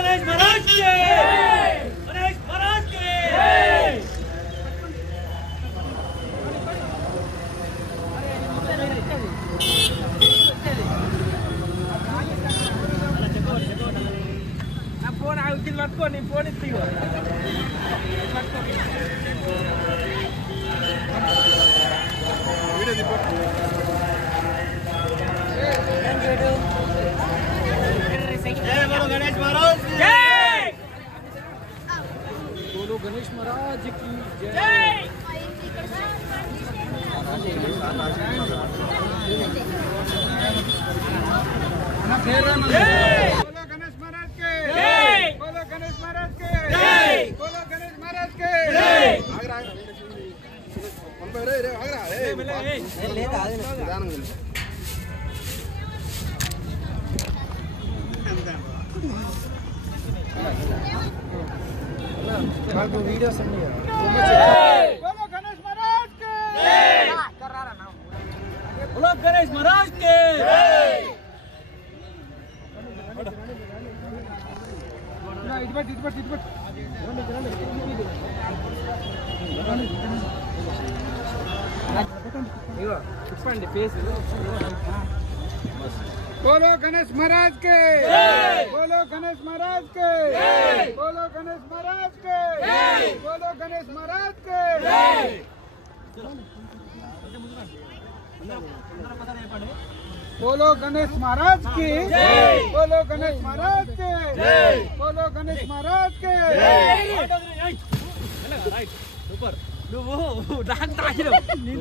गणेश महाराज की जय। बोलो गणेश महाराज के जय। बोलो गणेश महाराज के जय। बोलो गणेश महाराज के जय। वीडियो सुन लिया। बोलो गणेश महाराज के जय। बोलो गणेश महाराज के जय। बोलो गणेश महाराज के जय। बोलो गणेश महाराज के जय। बोलो गणेश महाराज के जय। बोलो गणेश महाराज के जय। बोलो गणेश महाराज की जय। बोलो गणेश महाराज के जय। बोलो गणेश महाराज के जय।